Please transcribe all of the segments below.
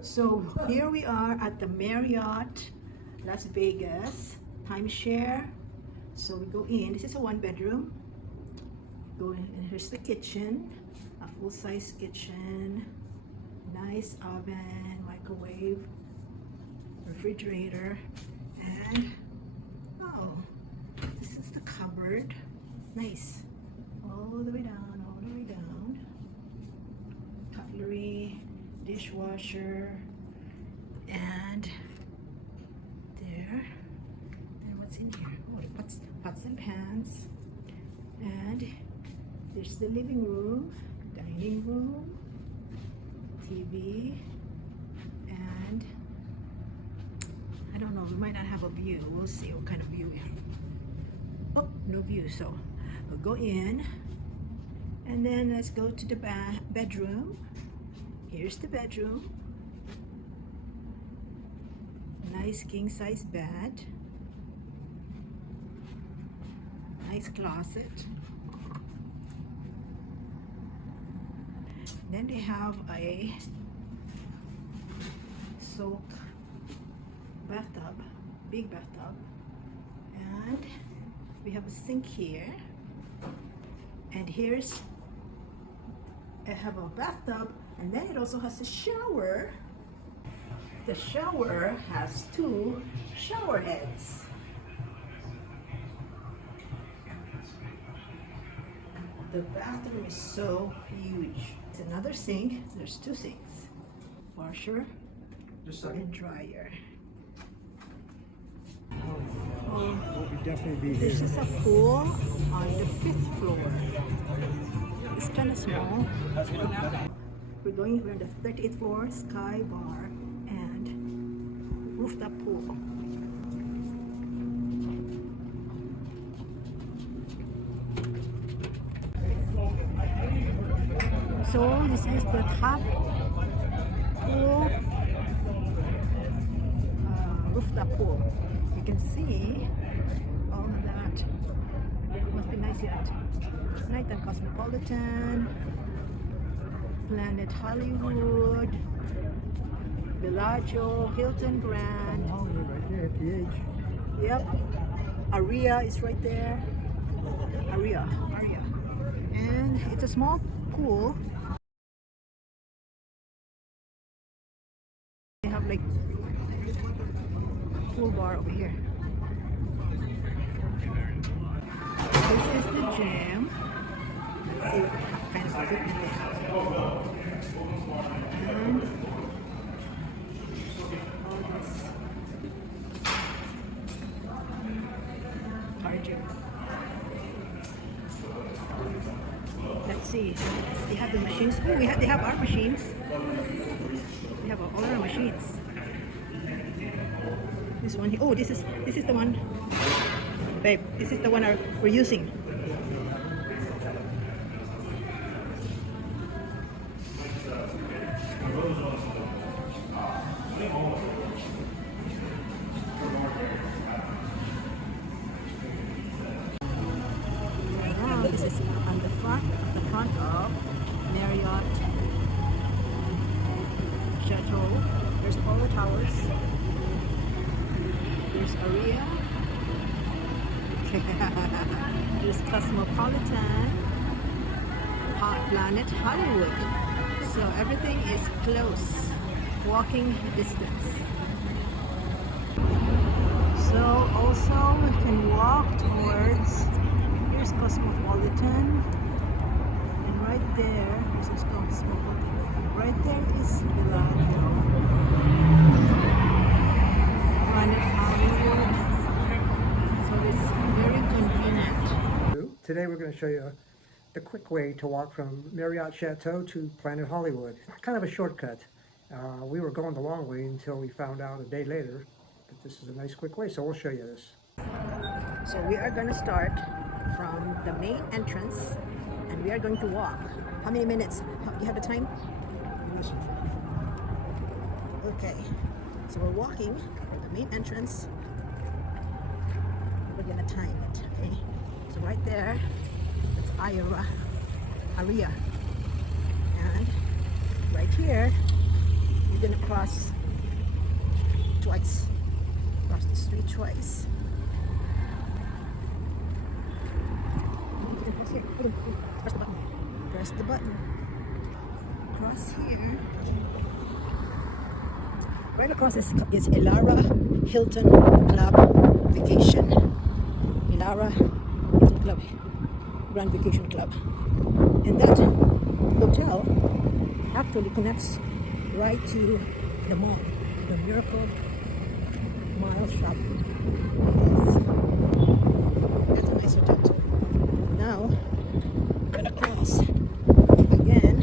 So here we are at the Marriott Las Vegas timeshare. So we go in. This is a one bedroom. Go in, and here's the kitchen, a full-size kitchen, nice oven, microwave, refrigerator, and oh, this is the cupboard. Nice, all the way down, all the way down. Cutlery, dishwasher, and there. And what's in here? Oh, the pots and pans. And there's the living room, dining room, TV, and I don't know, we might not have a view. We'll see what kind of view we have. Oh, no view, so we'll go in, and then let's go to the bedroom. Here's the bedroom. Nice king-size bed. Nice closet. Then they have a soak bathtub, big bathtub, and we have a sink here. And here's, I have a bathtub, and then it also has a shower. The shower has two shower heads. The bathroom is so huge. It's another sink. There's two sinks. Washer and dryer. We'll definitely be here. This is a pool on the 5th floor. It's kind of small. We're on the 38th floor, sky bar, and rooftop pool. So this is the top pool, rooftop pool. You can see all of that. Must be nice yet. Nighttime Cosmopolitan, Planet Hollywood, Bellagio, Hilton Grand. Oh, they're right there at the edge. Yep. Aria is right there. Aria. And it's a small pool. They have like pool bar over here. This is the gym. Let's see what kind of equipment they have. And all this car gym. Let's see. They have the machines. Oh, they have our machines. We have all our machines. This one here. Oh, this is the one, babe. This is the one we're using. Now this is on the front of Marriott Chateau. There's all the towers. There's Aria. There's Cosmopolitan, Planet Hollywood. So everything is close, walking distance. So also we can walk towards, here's Cosmopolitan, and right there, this is Cosmopolitan. Right there is Bellagio. So it's very convenient. Today we're going to show you the quick way to walk from Marriott Chateau to Planet Hollywood. Kind of a shortcut. We were going the long way until we found out a day later that this is a nice quick way, so we'll show you this. So we are going to start from the main entrance, and we are going to walk. How many minutes? Do you have the time? Okay. So we're walking from the main entrance. We're gonna time it, okay? So right there, that's Aria. And right here We're gonna cross twice. Cross the street twice. Press the button. Press the button. Cross here. Right across is Elara Hilton Club Vacation. Elara Hilton Club Grand Vacation Club. And that hotel actually connects right to the mall, the Miracle Mile Shop. Yes. That's a nice hotel too. Now, we're gonna cross again.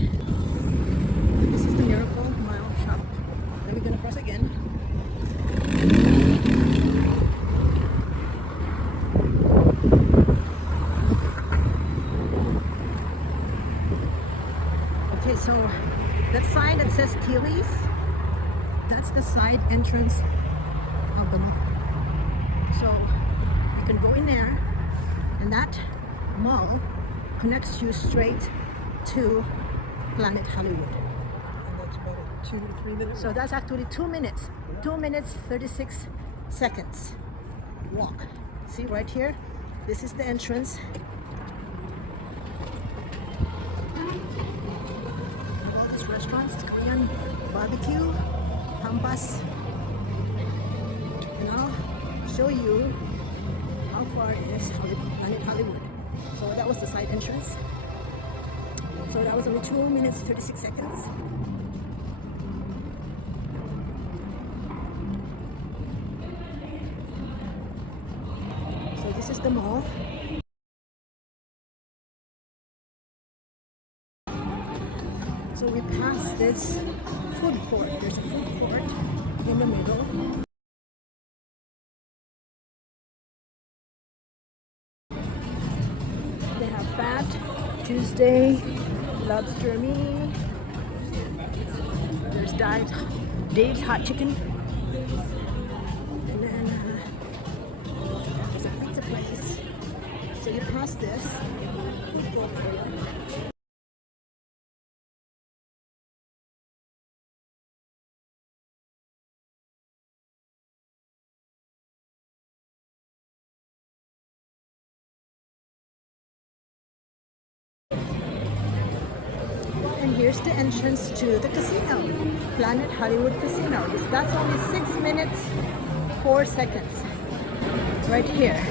This is the Miracle Mile Shop. Then we're gonna cross again. Okay, so that sign that says Tilly's, that's the side entrance of the mall. So you can go in there, and that mall connects you straight to Planet Hollywood. And that's about a 2 to 3 minutes. So that's actually 2 minutes. 2 minutes 36 seconds walk. See right here? This is the entrance. All these restaurants, Korean barbecue, hampas. And I'll show you how far it is Planet Hollywood. So that was the side entrance. So that was only 2 minutes 36 seconds. So this is the mall. So we passed this food court. There's a food court in the middle. They have Fat Tuesday, lobster meat. There's Dave's hot chicken. And then there's a pizza place. So you pass this food court area. And here's the entrance to the casino, Planet Hollywood Casino. That's only 6 minutes 4 seconds right here.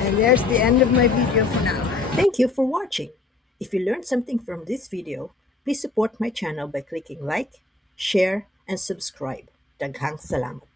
And there's the end of my video for now. Thank you for watching. If you learned something from this video, please support my channel by clicking like, share, and subscribe. Daghang salamat.